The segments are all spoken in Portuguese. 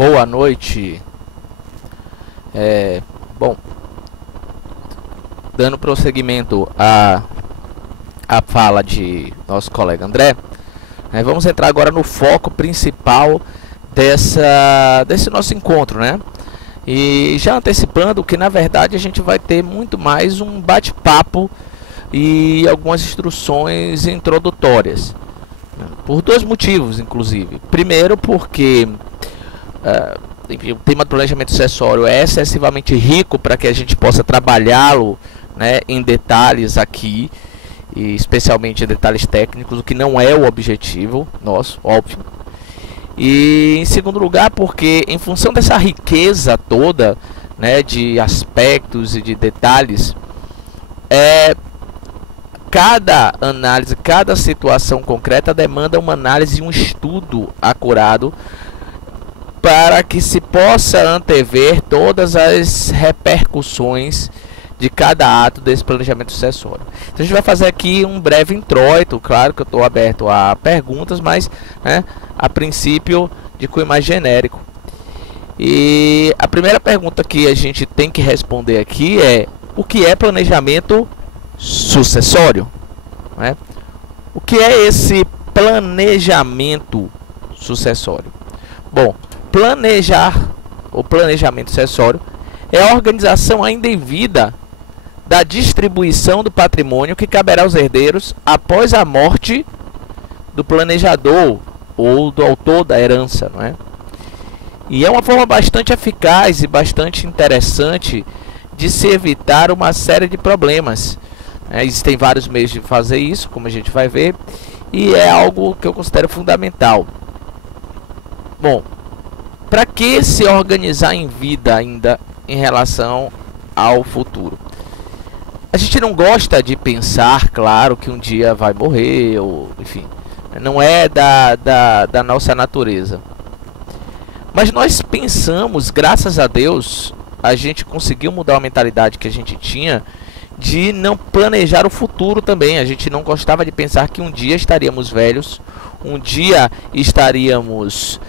Boa noite. Bom, dando prosseguimento à fala de nosso colega André, vamos entrar agora no foco principal desse nosso encontro, né? E já antecipando que na verdade a gente vai ter muito mais um bate-papo e algumas instruções introdutórias, por dois motivos, inclusive. Primeiro, porque o tema do planejamento sucessório é excessivamente rico para que a gente possa trabalhá-lo, né, em detalhes aqui, e especialmente em detalhes técnicos, o que não é o objetivo nosso, óbvio. E em segundo lugar, porque em função dessa riqueza toda, né, de aspectos e de detalhes, cada análise, cada situação concreta demanda uma análise e um estudo acurado para que se possa antever todas as repercussões de cada ato desse planejamento sucessório. Então a gente vai fazer aqui um breve introito, claro que eu estou aberto a perguntas, mas a princípio de cunho mais genérico. E a primeira pergunta que a gente tem que responder aqui é: o que é planejamento sucessório? O que é esse planejamento sucessório? Bom, o planejamento sucessório é a organização ainda em vida da distribuição do patrimônio que caberá aos herdeiros após a morte do planejador ou do autor da herança, não é? E é uma forma bastante eficaz e bastante interessante de se evitar uma série de problemas. Existem vários meios de fazer isso, como a gente vai ver, e é algo que eu considero fundamental. Bom, para que se organizar em vida ainda em relação ao futuro? A gente não gosta de pensar, claro, que um dia vai morrer, ou enfim, não é da nossa natureza. Mas nós pensamos, graças a Deus, a gente conseguiu mudar a mentalidade que a gente tinha de não planejar o futuro também. A gente não gostava de pensar que um dia estaríamos velhos, um dia estaríamos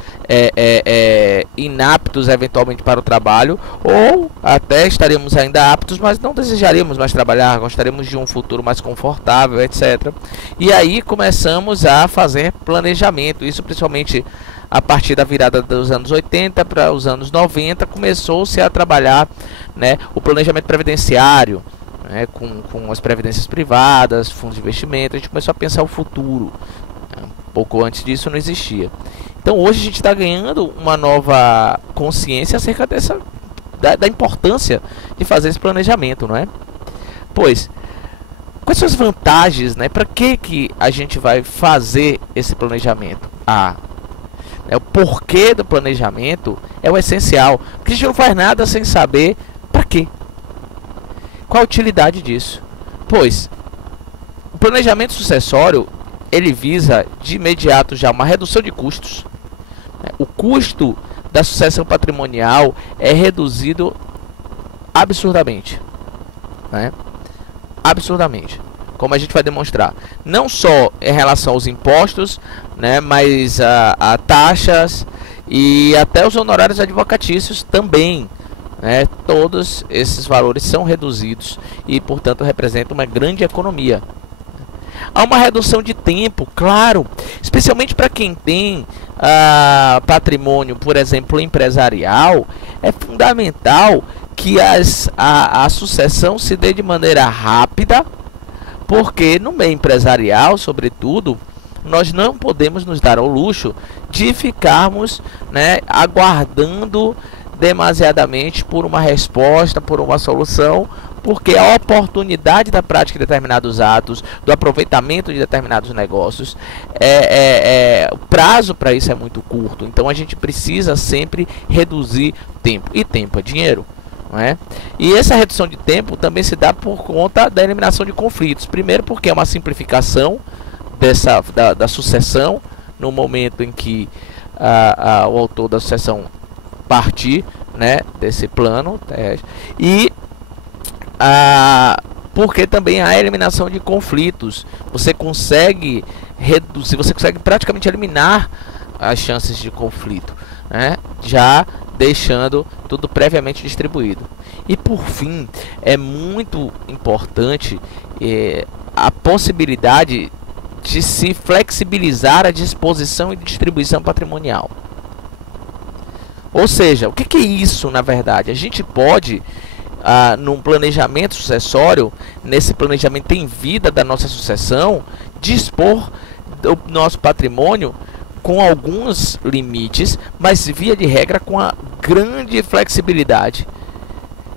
inaptos eventualmente para o trabalho, ou até estaríamos ainda aptos, mas não desejaríamos mais trabalhar, gostaríamos de um futuro mais confortável, etc. E aí começamos a fazer planejamento, isso principalmente a partir da virada dos anos 80 para os anos 90, começou-se a trabalhar, né, o planejamento previdenciário, com as previdências privadas, fundos de investimento. A gente começou a pensar o futuro. Um pouco antes disso não existia. Então hoje a gente está ganhando uma nova consciência acerca da importância de fazer esse planejamento, não é? Pois, quais são as vantagens, né? Para que a gente vai fazer esse planejamento? O porquê do planejamento é o essencial, porque a gente não faz nada sem saber para quê. Qual a utilidade disso? Pois, o planejamento sucessório, ele visa de imediato já uma redução de custos. O custo da sucessão patrimonial é reduzido absurdamente, absurdamente, como a gente vai demonstrar, não só em relação aos impostos, mas a taxas e até os honorários advocatícios também. Todos esses valores são reduzidos e, portanto, representam uma grande economia. Há uma redução de tempo, claro, especialmente para quem tem patrimônio, por exemplo, empresarial. É fundamental que a sucessão se dê de maneira rápida, porque no meio empresarial, sobretudo, nós não podemos nos dar ao luxo de ficarmos, aguardando demasiadamente por uma resposta, por uma solução, porque a oportunidade da prática de determinados atos, do aproveitamento de determinados negócios, o prazo para isso é muito curto. Então a gente precisa sempre reduzir tempo, e tempo é dinheiro, não é? E essa redução de tempo também se dá por conta da eliminação de conflitos. Primeiro, porque é uma simplificação da sucessão, no momento em que o autor da sucessão partir, desse plano, e porque também há a eliminação de conflitos. Você consegue reduzir, você consegue praticamente eliminar as chances de conflito, né? Já deixando tudo previamente distribuído. E por fim, é muito importante a possibilidade de se flexibilizar a disposição e distribuição patrimonial. Ou seja, o que é isso na verdade? A gente pode, num planejamento sucessório, nesse planejamento em vida da nossa sucessão, dispor do nosso patrimônio com alguns limites, mas via de regra com a grande flexibilidade,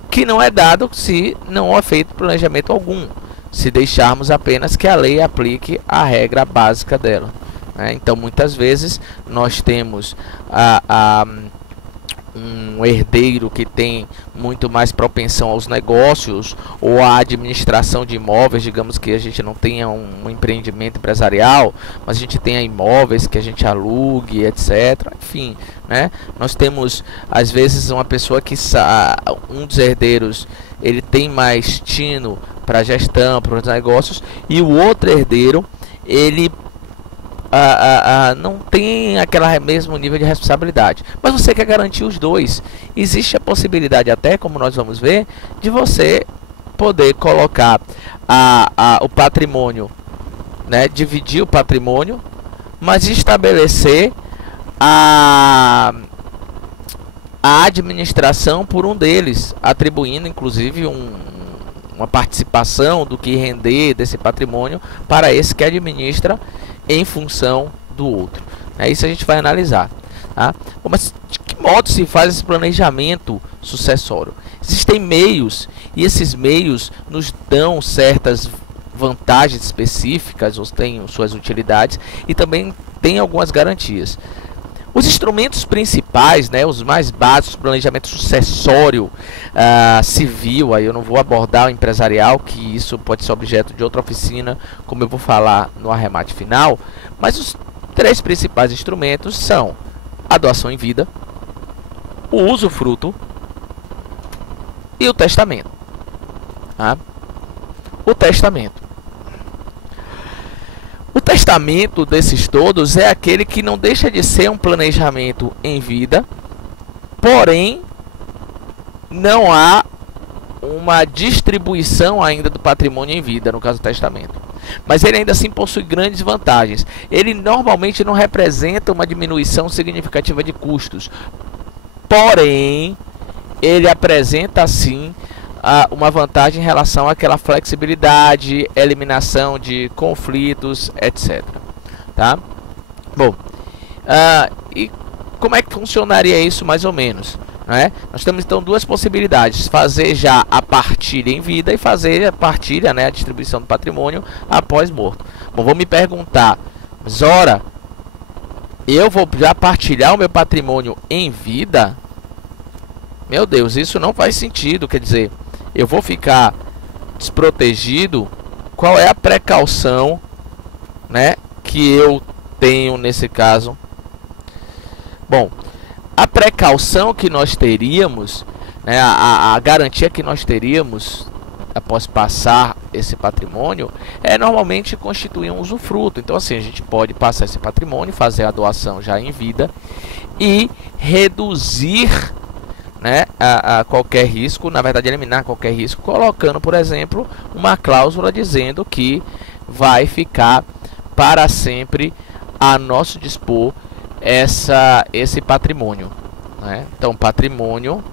que não é dado se não é feito planejamento algum, se deixarmos apenas que a lei aplique a regra básica dela, né? Então muitas vezes nós temos um herdeiro que tem muito mais propensão aos negócios ou à administração de imóveis. Digamos que a gente não tenha um empreendimento empresarial, mas a gente tenha imóveis que a gente alugue, etc. Enfim, né? Nós temos às vezes uma pessoa que um dos herdeiros ele tem mais tino para gestão, para os negócios, e o outro herdeiro ele não tem aquele mesmo nível de responsabilidade, mas você quer garantir os dois. Existe a possibilidade até, como nós vamos ver, de você poder colocar o patrimônio, né, dividir o patrimônio, mas estabelecer a administração por um deles, atribuindo inclusive uma participação do que render desse patrimônio para esse que administra em função do outro. Isso a gente vai analisar, tá? Bom, mas de que modo se faz esse planejamento sucessório? Existem meios, e esses meios nos dão certas vantagens específicas, ou têm suas utilidades, e também tem algumas garantias. Os instrumentos principais, né, os mais básicos, planejamento sucessório civil, aí eu não vou abordar o empresarial, que isso pode ser objeto de outra oficina, como eu vou falar no arremate final, mas os três principais instrumentos são a doação em vida, o usufruto e o testamento. Tá? O testamento. O testamento desses todos é aquele que não deixa de ser um planejamento em vida, porém não há uma distribuição ainda do patrimônio em vida, no caso do testamento. Mas ele ainda assim possui grandes vantagens. Ele normalmente não representa uma diminuição significativa de custos, porém ele apresenta sim uma vantagem em relação àquela flexibilidade, eliminação de conflitos, etc. Tá? Bom, e como é que funcionaria isso mais ou menos? Né? Nós temos então duas possibilidades: fazer já a partilha em vida e fazer a partilha, né, a distribuição do patrimônio após morto. Bom, vou me perguntar, mas ora, eu vou já partilhar o meu patrimônio em vida? Meu Deus, isso não faz sentido. Quer dizer, eu vou ficar desprotegido? Qual é a precaução, né, que eu tenho nesse caso? Bom, a precaução que nós teríamos, né, a garantia que nós teríamos após passar esse patrimônio é normalmente constituir um usufruto. Então assim, a gente pode passar esse patrimônio, fazer a doação já em vida e reduzir, né, a qualquer risco, na verdade eliminar qualquer risco, colocando, por exemplo, uma cláusula dizendo que vai ficar para sempre a nosso dispor esse patrimônio, né? Então, patrimônio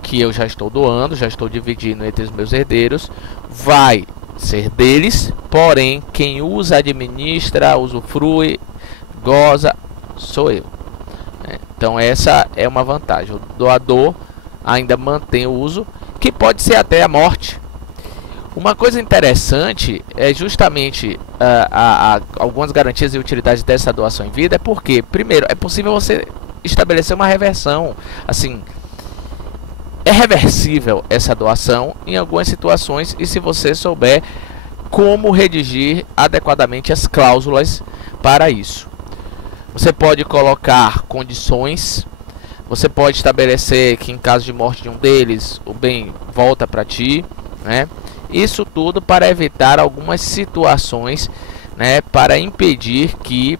que eu já estou doando, já estou dividindo entre os meus herdeiros, vai ser deles, porém quem usa, administra, usufrui, goza, sou eu. Então essa é uma vantagem. O doador ainda mantém o uso, que pode ser até a morte. Uma coisa interessante é justamente algumas garantias e utilidades dessa doação em vida, é porque, primeiro, é possível você estabelecer uma reversão. Assim, é reversível essa doação em algumas situações, e se você souber como redigir adequadamente as cláusulas para isso. Você pode colocar condições, você pode estabelecer que em caso de morte de um deles, o bem volta para ti, né? Isso tudo para evitar algumas situações, né, para impedir que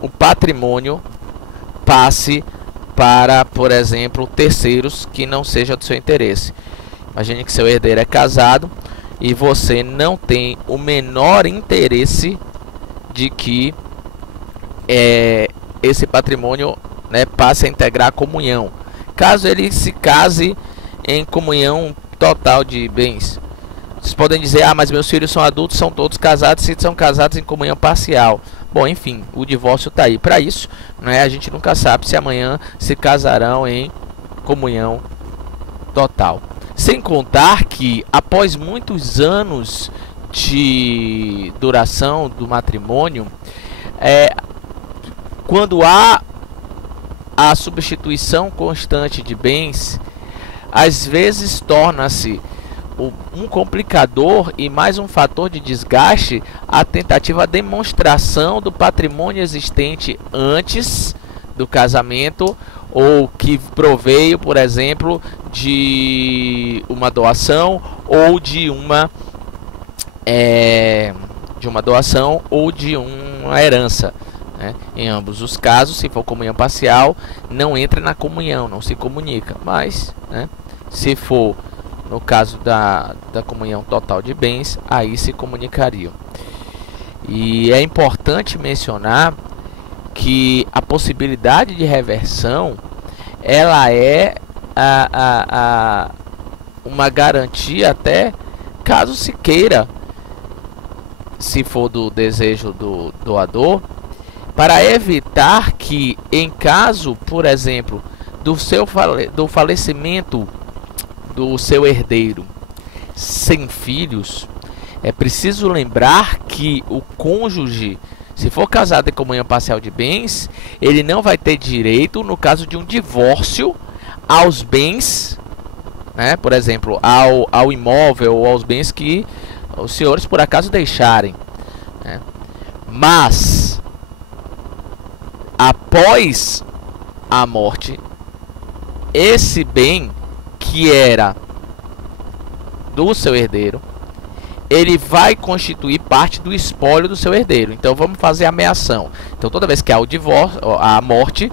o patrimônio passe para, por exemplo, terceiros que não seja do seu interesse. Imagine que seu herdeiro é casado e você não tem o menor interesse de que esse patrimônio, né, passe a integrar a comunhão. Caso ele se case em comunhão total de bens, vocês podem dizer: ah, mas meus filhos são adultos, são todos casados, se são casados em comunhão parcial. Bom, enfim, o divórcio está aí para isso, né? A gente nunca sabe se amanhã se casarão em comunhão total. Sem contar que, após muitos anos de duração do matrimônio, quando há a substituição constante de bens, às vezes torna-se um complicador e mais um fator de desgaste a tentativa de demonstração do patrimônio existente antes do casamento, ou que proveio, por exemplo, de uma doação ou de uma doação ou de uma herança, né? Em ambos os casos, se for comunhão parcial, não entra na comunhão, não se comunica. Mas, né, se for no caso da comunhão total de bens, aí se comunicariam. E é importante mencionar que a possibilidade de reversão, ela é uma garantia, até caso se queira, se for do desejo do doador, para evitar que, em caso, por exemplo, do falecimento do seu herdeiro sem filhos, é preciso lembrar que o cônjuge, se for casado em comunhão parcial de bens, ele não vai ter direito, no caso de um divórcio, aos bens, né, por exemplo, ao imóvel ou aos bens que os senhores por acaso deixarem, né? Mas após a morte, esse bem que era do seu herdeiro, ele vai constituir parte do espólio do seu herdeiro. Então vamos fazer a meação. Então toda vez que há o divórcio, a morte,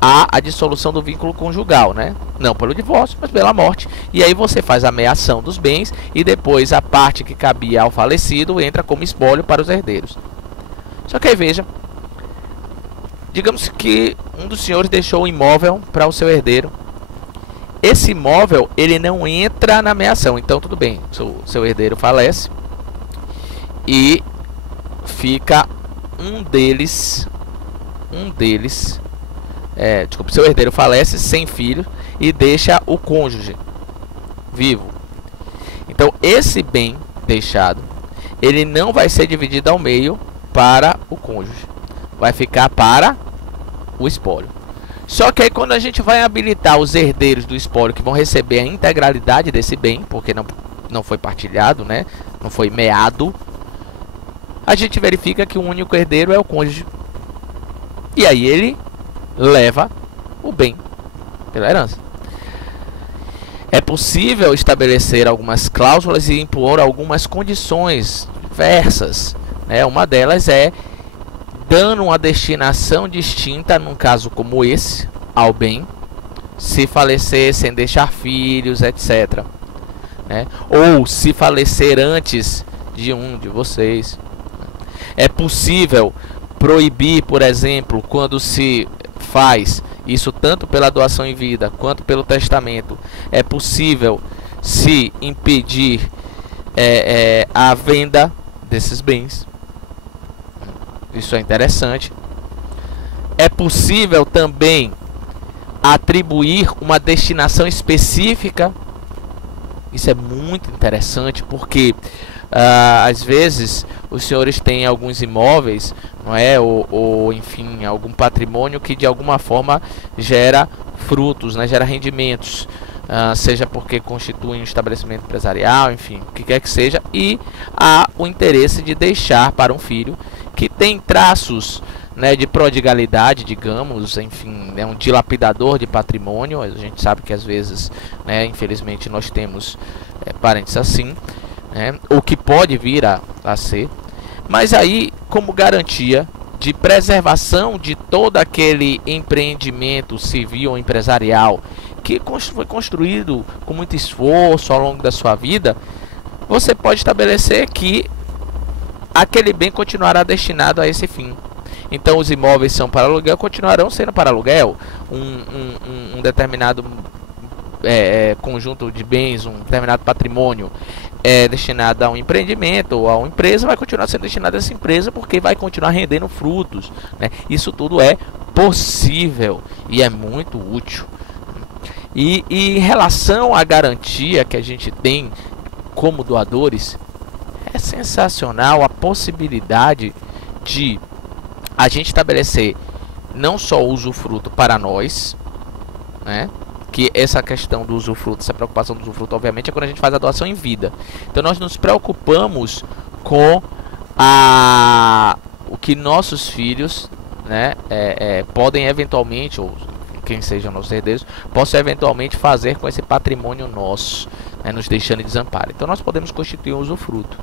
há a dissolução do vínculo conjugal, né? Não pelo divórcio, mas pela morte. E aí você faz a meação dos bens e depois a parte que cabia ao falecido entra como espólio para os herdeiros. Só que aí veja, digamos que um dos senhores deixou um imóvel para o seu herdeiro. Esse imóvel, ele não entra na meação. Então tudo bem, seu herdeiro falece e fica desculpa, seu herdeiro falece sem filho e deixa o cônjuge vivo. Então esse bem deixado, ele não vai ser dividido ao meio para o cônjuge, vai ficar para o espólio. Só que aí quando a gente vai habilitar os herdeiros do espólio, que vão receber a integralidade desse bem, porque não foi partilhado, né, não foi meado, a gente verifica que o único herdeiro é o cônjuge. E aí ele leva o bem pela herança. É possível estabelecer algumas cláusulas e impor algumas condições diversas, né? Uma delas é dando uma destinação distinta, num caso como esse, ao bem, se falecer sem deixar filhos, etc., né? Ou se falecer antes de um de vocês. É possível proibir, por exemplo, quando se faz isso tanto pela doação em vida quanto pelo testamento, é possível se impedir a venda desses bens. Isso é interessante. É possível também atribuir uma destinação específica. Isso é muito interessante, porque às vezes os senhores têm alguns imóveis, não é, ou enfim, algum patrimônio que de alguma forma gera frutos, né, gera rendimentos, seja porque constitui um estabelecimento empresarial, enfim, o que quer que seja, e há o interesse de deixar para um filho que tem traços, né, de prodigalidade, digamos, enfim, é um dilapidador de patrimônio. A gente sabe que às vezes, né, infelizmente nós temos parentes assim, né, ou que pode vir a ser, Mas aí, como garantia de preservação de todo aquele empreendimento civil ou empresarial que foi construído com muito esforço ao longo da sua vida, você pode estabelecer que aquele bem continuará destinado a esse fim. Então os imóveis são para aluguel, continuarão sendo para aluguel. Um determinado conjunto de bens, um determinado patrimônio é destinado a um empreendimento ou a uma empresa, vai continuar sendo destinado a essa empresa, porque vai continuar rendendo frutos, né? Isso tudo é possível e é muito útil. E em relação à garantia que a gente tem como doadores, é sensacional a possibilidade de a gente estabelecer não só o usufruto para nós, né? Que essa questão do usufruto, essa preocupação do usufruto, obviamente, é quando a gente faz a doação em vida. Então nós nos preocupamos com o que nossos filhos, né, podem eventualmente, ou quem sejam nossos herdeiros, possam eventualmente fazer com esse patrimônio nosso, né, nos deixando em desamparo. Então nós podemos constituir um usufruto.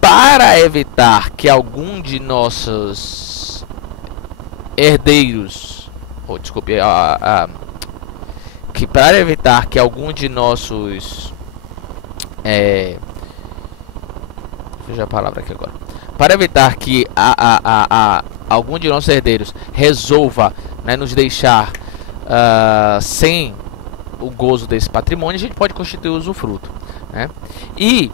Para evitar que algum de nossos herdeiros, ou desculpe, que para evitar que algum de nossos veja a palavra aqui agora, para evitar que algum de nossos herdeiros resolva, né, nos deixar sem o gozo desse patrimônio, a gente pode constituir o usufruto, né? E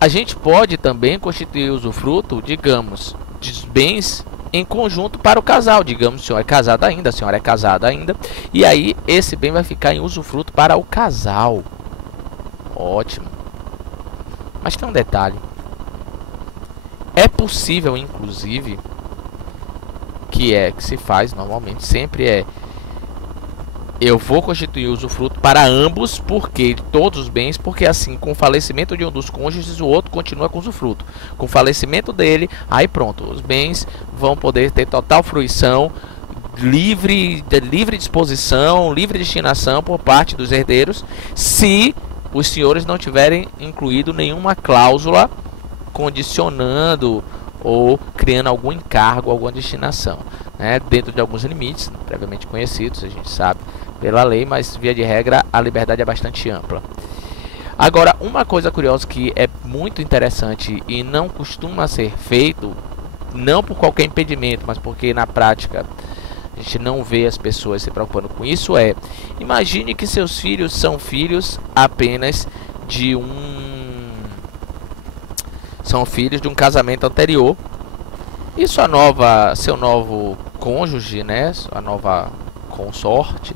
a gente pode também constituir o usufruto, digamos, de bens em conjunto para o casal. Digamos, o senhor é casado ainda, a senhora é casada ainda, e aí esse bem vai ficar em usufruto para o casal. Ótimo. Mas tem um detalhe. É possível, inclusive, que se faz normalmente, sempre eu vou constituir o usufruto para ambos, porque todos os bens, porque assim, com o falecimento de um dos cônjuges, o outro continua com o usufruto. Com o falecimento dele, aí pronto, os bens vão poder ter total fruição, livre disposição, livre destinação por parte dos herdeiros, se os senhores não tiverem incluído nenhuma cláusula condicionando ou criando algum encargo, alguma destinação, né, dentro de alguns limites previamente conhecidos, a gente sabe pela lei, mas via de regra a liberdade é bastante ampla. Agora, uma coisa curiosa que é muito interessante e não costuma ser feito, não por qualquer impedimento, mas porque na prática a gente não vê as pessoas se preocupando com isso, imagine que seus filhos são filhos apenas de são filhos de um casamento anterior, e seu novo cônjuge, né, sua nova consorte,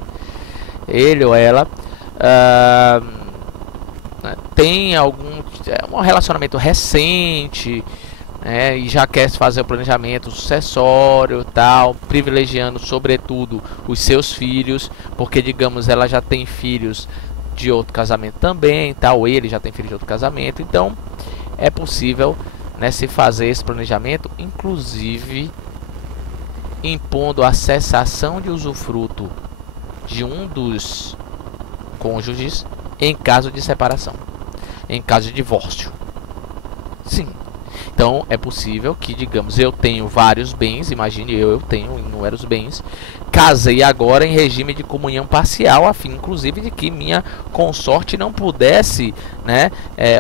ele ou ela tem um relacionamento recente, e já quer fazer o planejamento sucessório, tal, privilegiando sobretudo os seus filhos, porque digamos ela já tem filhos de outro casamento também, tal, ou ele já tem filhos de outro casamento. Então é possível, né, se fazer esse planejamento, inclusive impondo a cessação de usufruto de um dos cônjuges em caso de separação, em caso de divórcio. Sim. Então é possível que, digamos, eu tenho vários bens, imagine eu tenho inúmeros bens, casei agora em regime de comunhão parcial, a fim inclusive de que minha consorte não pudesse, né,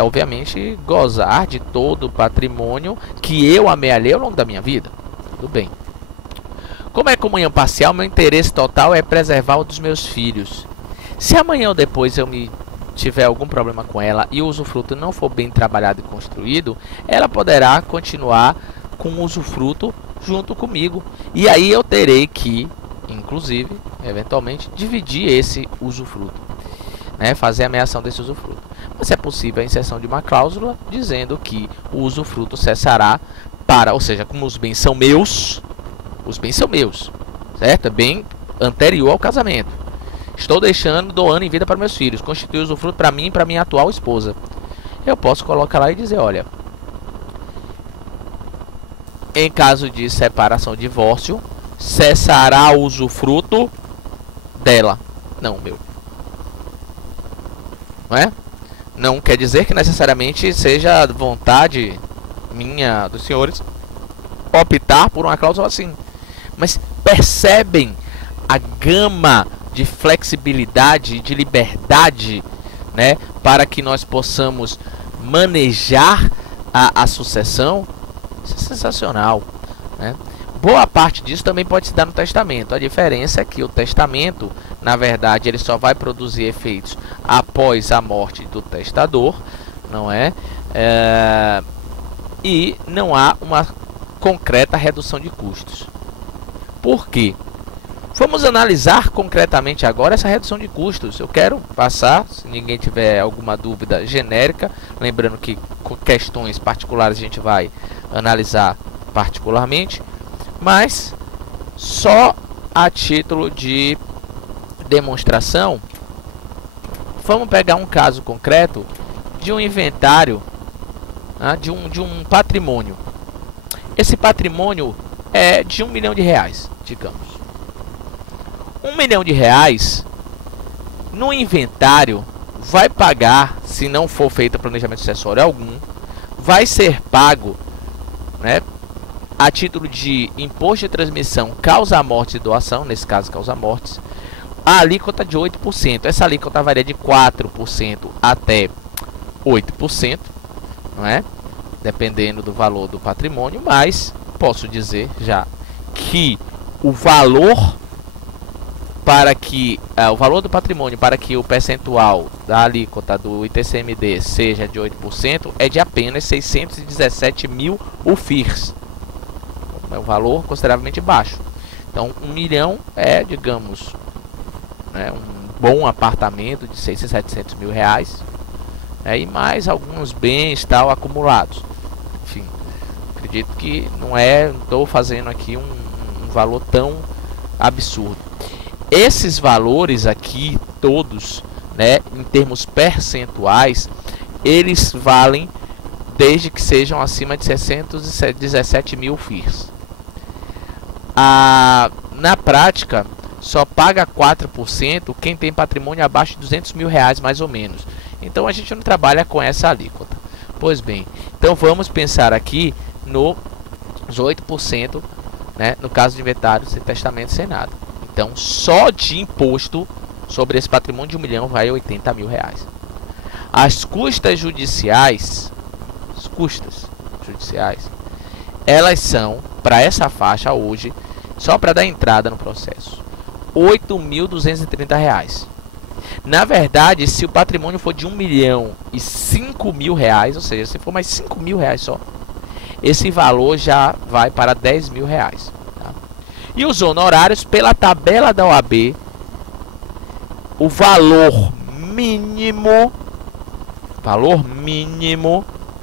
obviamente, gozar de todo o patrimônio que eu amealhei ao longo da minha vida. Tudo bem. Como é comunhão parcial, meu interesse total é preservar o dos meus filhos. Se amanhã ou depois eu tiver algum problema com ela e o usufruto não for bem trabalhado e construído, ela poderá continuar com o usufruto junto comigo. E aí eu terei que, inclusive, eventualmente, dividir esse usufruto, né, fazer a meação desse usufruto. Mas é possível a inserção de uma cláusula dizendo que o usufruto cessará ou seja, como os bens são meus, certo? É bem anterior ao casamento. Estou doando em vida para meus filhos, constitui usufruto para mim e para minha atual esposa. Eu posso colocar lá e dizer, olha, em caso de separação, divórcio, cessará o usufruto dela, não meu. Não é? Não quer dizer que necessariamente seja vontade minha, dos senhores, optar por uma cláusula assim. Mas percebem a gama de flexibilidade e de liberdade, né, para que nós possamos manejar a sucessão? Isso é sensacional, né? Boa parte disso também pode se dar no testamento. A diferença é que o testamento, na verdade, ele só vai produzir efeitos após a morte do testador, não é? E não há uma concreta redução de custos. Por quê? Vamos analisar concretamente agora essa redução de custos. Eu quero passar, se ninguém tiver alguma dúvida genérica, lembrando que com questões particulares a gente vai analisar particularmente, mas só a título de demonstração, vamos pegar um caso concreto de um inventário, de um patrimônio. Esse patrimônio é de R$1 milhão, digamos. R$1 milhão no inventário vai pagar, se não for feito planejamento sucessório algum, vai ser pago, né, a título de imposto de transmissão, causa-mortes e doação, nesse caso causa-mortes, a alíquota de 8%. Essa alíquota varia de 4% até 8%, não é? Dependendo do valor do patrimônio, mas posso dizer já que o valor para que o valor do patrimônio para que o percentual da alíquota do ITCMD seja de 8% é de apenas 617 mil UFIRs. É um valor consideravelmente baixo. Então, R$1 milhão é, digamos, né, um bom apartamento de 600 a 700 mil reais, e mais alguns bens tal acumulados. Enfim, acredito que não estou fazendo aqui um valor tão absurdo. Esses valores aqui todos, né, em termos percentuais, eles valem desde que sejam acima de 617 mil FIRs. Na prática, só paga 4% quem tem patrimônio abaixo de 200 mil reais, mais ou menos. Então a gente não trabalha com essa alíquota. Pois bem, então vamos pensar aqui nos 8%, né, no caso de inventário, sem testamento, sem nada. Então, só de imposto sobre esse patrimônio de R$1 milhão vai 80 mil reais. As custas judiciais, elas são, para essa faixa hoje, só para dar entrada no processo, R$ 8.230. Na verdade, se o patrimônio for de R$1 milhão e 5 mil reais, ou seja, se for mais 5 mil reais só, esse valor já vai para 10 mil reais. Tá? E os honorários, pela tabela da OAB, o valor mínimo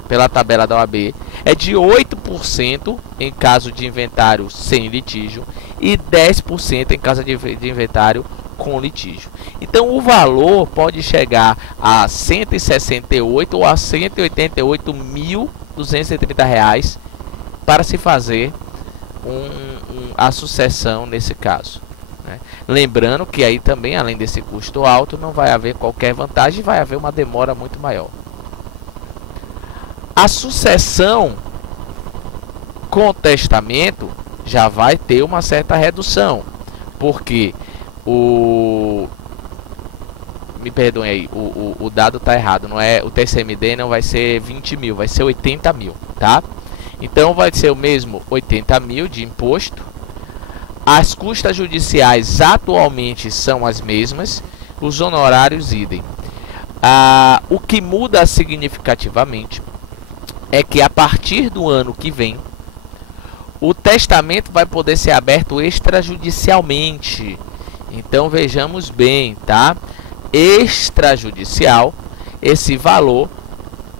pela tabela da OAB é de 8% em caso de inventário sem litígio e 10% em caso de inventário com litígio. Então o valor pode chegar a R$ 168 ou a R$ 188.230 reais para se fazer a sucessão nesse caso, né? Lembrando que aí também, além desse custo alto, não vai haver qualquer vantagem, vai haver uma demora muito maior. A sucessão com testamento já vai ter uma certa redução, porque me perdoem aí, o dado está errado, não é, o TCMD não vai ser 20 mil, vai ser 80 mil, tá? Então vai ser o mesmo 80 mil de imposto. As custas judiciais atualmente são as mesmas, os honorários idem. O que muda significativamente é que a partir do ano que vem, o testamento vai poder ser aberto extrajudicialmente. Então vejamos bem, tá? Extrajudicial, esse valor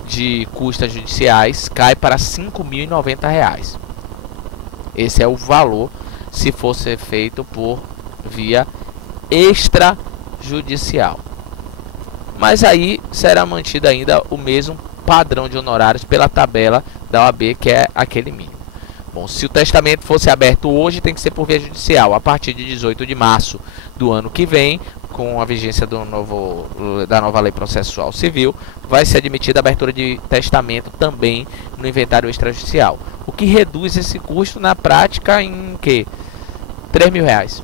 de custas judiciais cai para R$ 5.090. Esse é o valor se fosse feito por via extrajudicial. Mas aí será mantido ainda o mesmo padrão de honorários pela tabela da OAB, que é aquele mínimo. Bom, se o testamento fosse aberto hoje, tem que ser por via judicial. A partir de 18 de março do ano que vem, com a vigência da nova lei processual civil, vai ser admitida a abertura de testamento também no inventário extrajudicial. O que reduz esse custo na prática em que? R$3.000.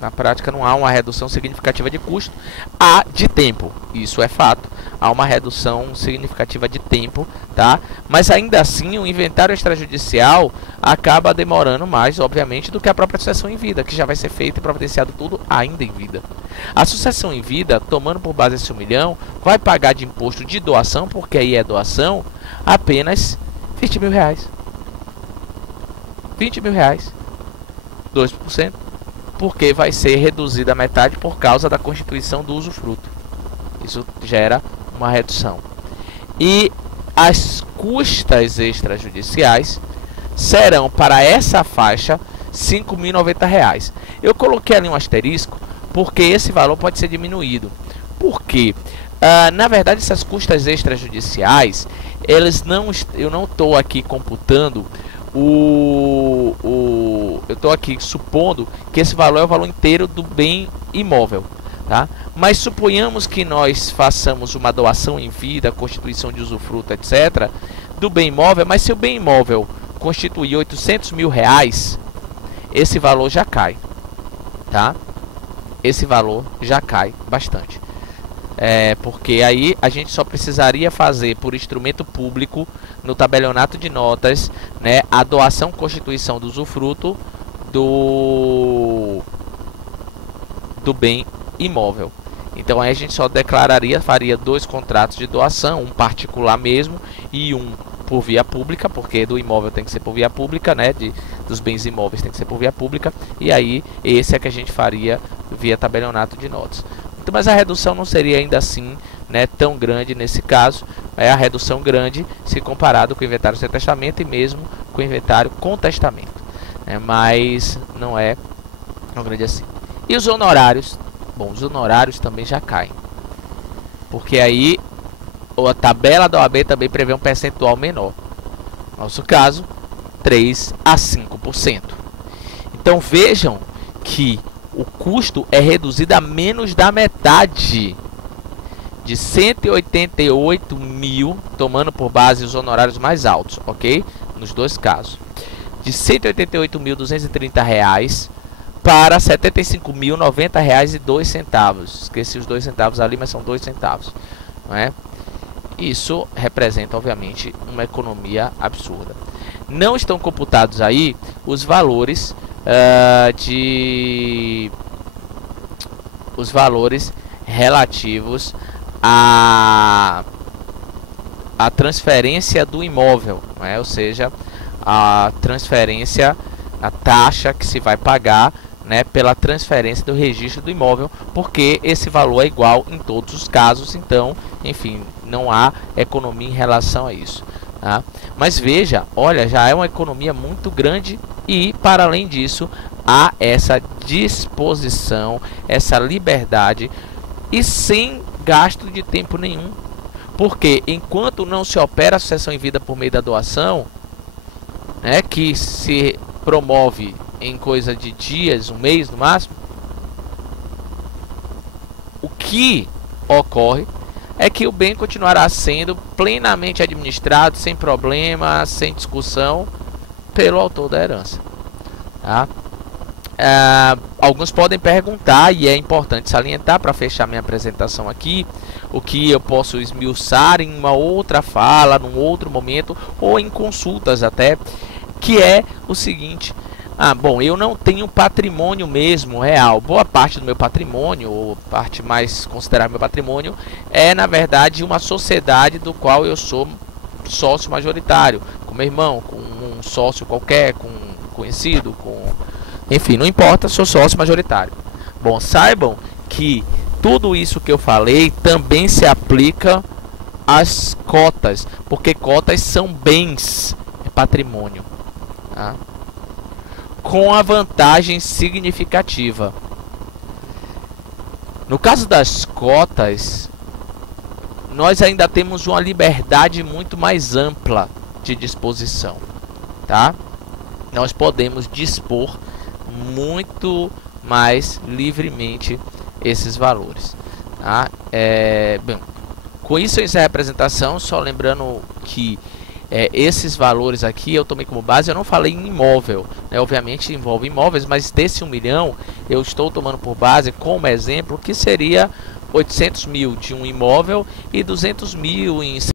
Na prática não há uma redução significativa de custo, há de tempo, isso é fato, há uma redução significativa de tempo, tá? Mas ainda assim o inventário extrajudicial acaba demorando mais, obviamente, do que a própria sucessão em vida, que já vai ser feita e providenciado tudo ainda em vida. A sucessão em vida, tomando por base esse 1 milhão, vai pagar de imposto de doação, porque aí é doação, apenas R$20.000. R$20.000, 2%. Porque vai ser reduzida a metade por causa da constituição do usufruto. Isso gera uma redução. E as custas extrajudiciais serão para essa faixa R$5.090. Eu coloquei ali um asterisco porque esse valor pode ser diminuído. Por quê? Na verdade, essas custas extrajudiciais, eu não estou aqui computando eu estou aqui supondo que esse valor é o valor inteiro do bem imóvel, tá? Mas suponhamos que nós façamos uma doação em vida, constituição de usufruto, etc, do bem imóvel, mas se o bem imóvel constituir R$800.000, esse valor já cai, tá? Esse valor já cai bastante. Porque aí a gente só precisaria fazer por instrumento público no tabelionato de notas, né, a doação constituição do usufruto do bem imóvel. Então aí a gente só faria 2 contratos de doação, um particular mesmo e um por via pública, porque do imóvel tem que ser por via pública, né, dos bens imóveis tem que ser por via pública, e aí esse é que a gente faria via tabelionato de notas. Mas a redução não seria ainda assim, né, tão grande nesse caso. É a redução grande se comparado com o inventário sem testamento e mesmo com o inventário com testamento, né, mas não é tão grande assim. E os honorários? Bom, os honorários também já caem, porque aí a tabela da OAB também prevê um percentual menor. No nosso caso, 3 a 5%. Então vejam que o custo é reduzido a menos da metade, de 188 mil, tomando por base os honorários mais altos, ok? Nos dois casos, de R$188.230 para R$75.090,02. Esqueci os 2 centavos ali, mas são 2 centavos, não é? Isso representa, obviamente, uma economia absurda. Não estão computados aí os valores relativos à transferência do imóvel, não é? Ou seja, a transferência, a taxa que se vai pagar, né, pela transferência do registro do imóvel, porque esse valor é igual em todos os casos. Então, enfim, não há economia em relação a isso, tá? Mas veja, olha, já é uma economia muito grande. E, para além disso, há essa disposição, essa liberdade e sem gasto de tempo nenhum. Porque enquanto não se opera a sucessão em vida por meio da doação, né, que se promove em coisa de dias, um mês no máximo, o que ocorre é que o bem continuará sendo plenamente administrado, sem problema, sem discussão, pelo autor da herança, tá? Alguns podem perguntar, e é importante salientar para fechar minha apresentação aqui, o que eu posso esmiuçar em uma outra fala, num outro momento, ou em consultas até, que é o seguinte: bom, eu não tenho patrimônio mesmo real. Boa parte do meu patrimônio, ou parte mais considerável do meu patrimônio, é na verdade uma sociedade do qual eu sou sócio majoritário, com meu irmão, com um sócio qualquer, com um conhecido, enfim, não importa, sou sócio majoritário. Bom, saibam que tudo isso que eu falei também se aplica às cotas, porque cotas são bens, é patrimônio, tá? Com a vantagem significativa. No caso das cotas, nós ainda temos uma liberdade muito mais ampla de disposição, tá? nós podemos dispor muito mais livremente esses valores, tá? Bem, com isso eu encerro a apresentação, só lembrando que esses valores aqui eu tomei como base, eu não falei em imóvel, né? Obviamente envolve imóveis, mas desse 1 milhão eu estou tomando por base como exemplo que seria 800 mil de um imóvel e 200 mil em